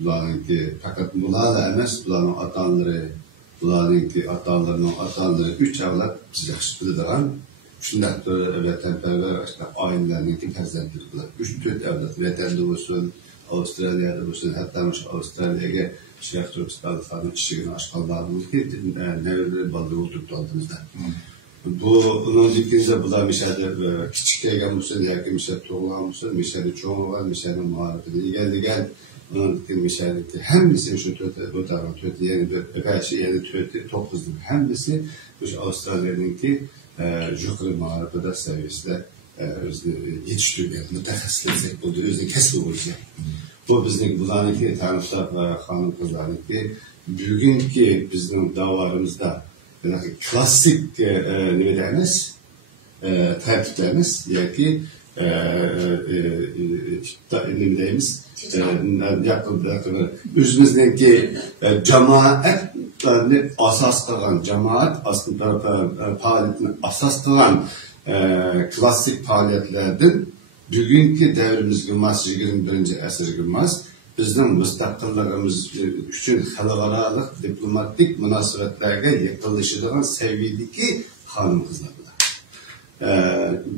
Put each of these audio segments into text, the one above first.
bularınki fakat bunlarla emas, buların atanları, bularınki atalarının ataları 3 avlat biz yaxşı bildiren, şundak da vatanperver işte ailelerindeki farzandları bular. 3-4 avlat vatanda olsun, Avustralya'da olsun, hatta Avustralya'ya Şeyh Türkistan'ın çiçeğini aşkallarımız ki nereleri balda oturup aldığımızda. Bunun dikkinizde bular mesela küçükken olsun, yakın mesela toğulan olsun, mesela çoğu var, mesela muharefede gel. Bunun dikkin mesela hemisi şu töte yani belki yani töte top hızlı hemisi bu Avustralya'nınki yukarı muharefede seviyesinde yetiştiriyor. Mütehassislik buldu, özünü kesip olacak. Bu bizning bularniki tanışlar ve hanım kızlarniki bugünkü bizim davarımızda klasik ne deyimiz tertiplerimiz yoki ne deyimiz yakın özümüzdeki cemaatni asas kılgan cemaat aslında faaliyetini asas kılgan klasik faaliyetlerden bugünkü devrimiz girmez, 21. asır girmez. Bizim müstakilligimiz üçün xalqaralık diplomatik münasebetlerge yakınlaşılan seviyedeki hanım kızlar.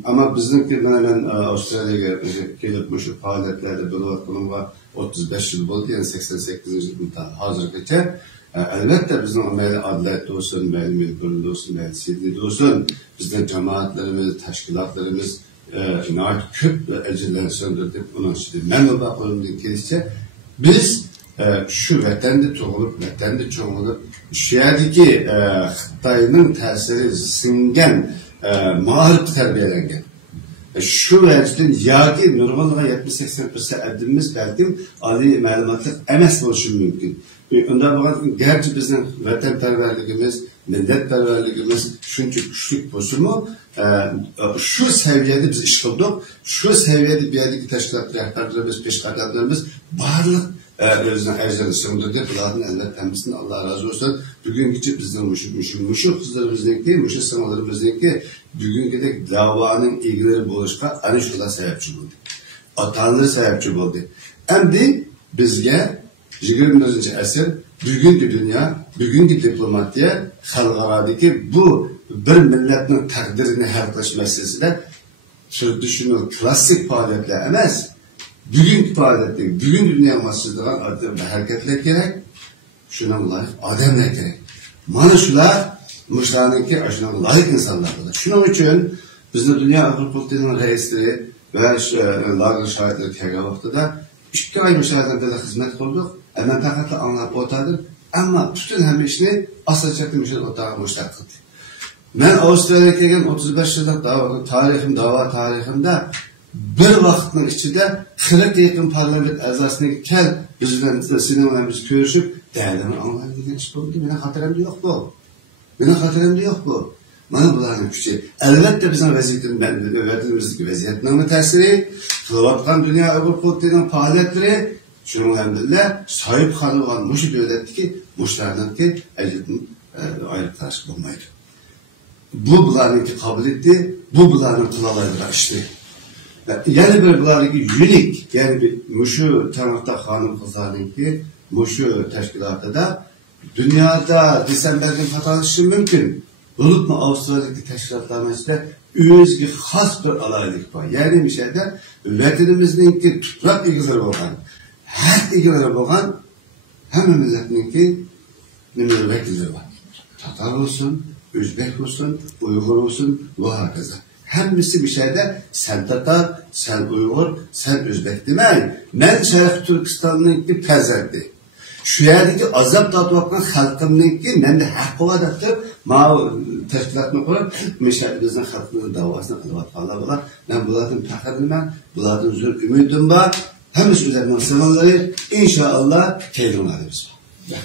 Ama bizimki ben Avustralya'ya gelip şu faaliyetlerde bulunmakta 35 yıl oldu, yani 88. yılında hazır geçer. Elbette bizim adliyette olsun, Melbourne'de olsun, Sydney'de olsun, bizden cemaatlerimiz, teşkilatlarımız nihayet köp ecirlerini söndürdük. Onun için ben de bakımdan gelişçe biz şu vatanda doğulup, vatanda çoğulup, şu yerdeki Xitay'ın tesiri singen mağlup terbiyelengen. Şu vecdin yaki normalde 70-80% edimimiz belki ali malumatlık emes oluşu mümkün. Ondan bakın gerçi bizim vatanperverliğimiz, milletperverliğimiz şunca güçlük bozumu şu seviyede biz iş kıldık, şu seviyede bir yerdeki teşkilat rehberlerimiz, peşkademlerimiz varlık özüne erzleri sığındırdı. Bunların elbette temizliğinde Allah razı olsun. Bugün geçip bizden muşuk kızlarımızdaki, muşuk sanalarımızdaki bugünkü de davanın ilgileri buluşka aynı şurada sebepçi buldu. Atanları sebepçi buldu. Hem de bizge 21. asır bugünkü dünya, bugünkü diplomatiye halkaradaki bu bir milletin takdirini hal kılış meselesinde söz düşünün klasik faaliyetler emas, bugünkü faaliyetler, bugünkü dünya masasından hareketler gerek, şuna layık adamlar gerek. Mana şular, müşahideki aşına layık insanlar var. Şunun için bizde Dünya Avrupa reisleri ve lager şahitleri kelgen vaxtida 2 ay müşahidede hizmet kıldık. Hemen takatla anlayıp otadım. Ama bütün hem işini asacaklı müşahide otağı müşahit kıldı. Ben Avustralya'ya gelgen 35 yıllık dava tarihimde bir vaktin içinde 40 yakın parlament azasını kel bizden sinemamız görüşüp değerlerini anlayabildiğin iş oldu. Benim hatırımda yok bu. Bana bunların küçüğü. Elbette bizim verdiğimizdeki vaziyetname tesiri, kılıvatkan Dünya Avrupa faaliyetleri, şunun elhamdülillah sahip kalınan muşu devletti ki, muşlardan ki elbette ayrı karşı bulmaydı. Bu bunlarınki kabul etti, bu bunların kılalarıyla açtı. Yani bir bunlarınki unik, yani bir muşu tanıkta hanım kızlarınki, muşu teşkilatı da dünyada Desember'in hatalışı mümkün. Olup mu Avustralya'daki teşkilatlarına işte özgü has bir alaylık var. Yani bir şeyde vatanımızdaki tutrak ilgileri olan, her ilgileri olan hem milletindeki vekilleri var. Tatar olsun, Özbek olsun, Uygur olsun ve herkese. Hemisi bir şeyde sen Tatar, sen Uygur, sen Özbek demeyin. Ben Şerif Türkistan'ın bir pezendi. Şu yerdeki azap tatmaktan halkımdaki ben de hakkı vadattır. Teşkilatını kurup meşahirimizden halkımızın davasını kılıp Allah. Ben buladın takadırım, buladın zor ümidim var. Hemisi üzerinden sınırları inşallah teyirunlarımız var.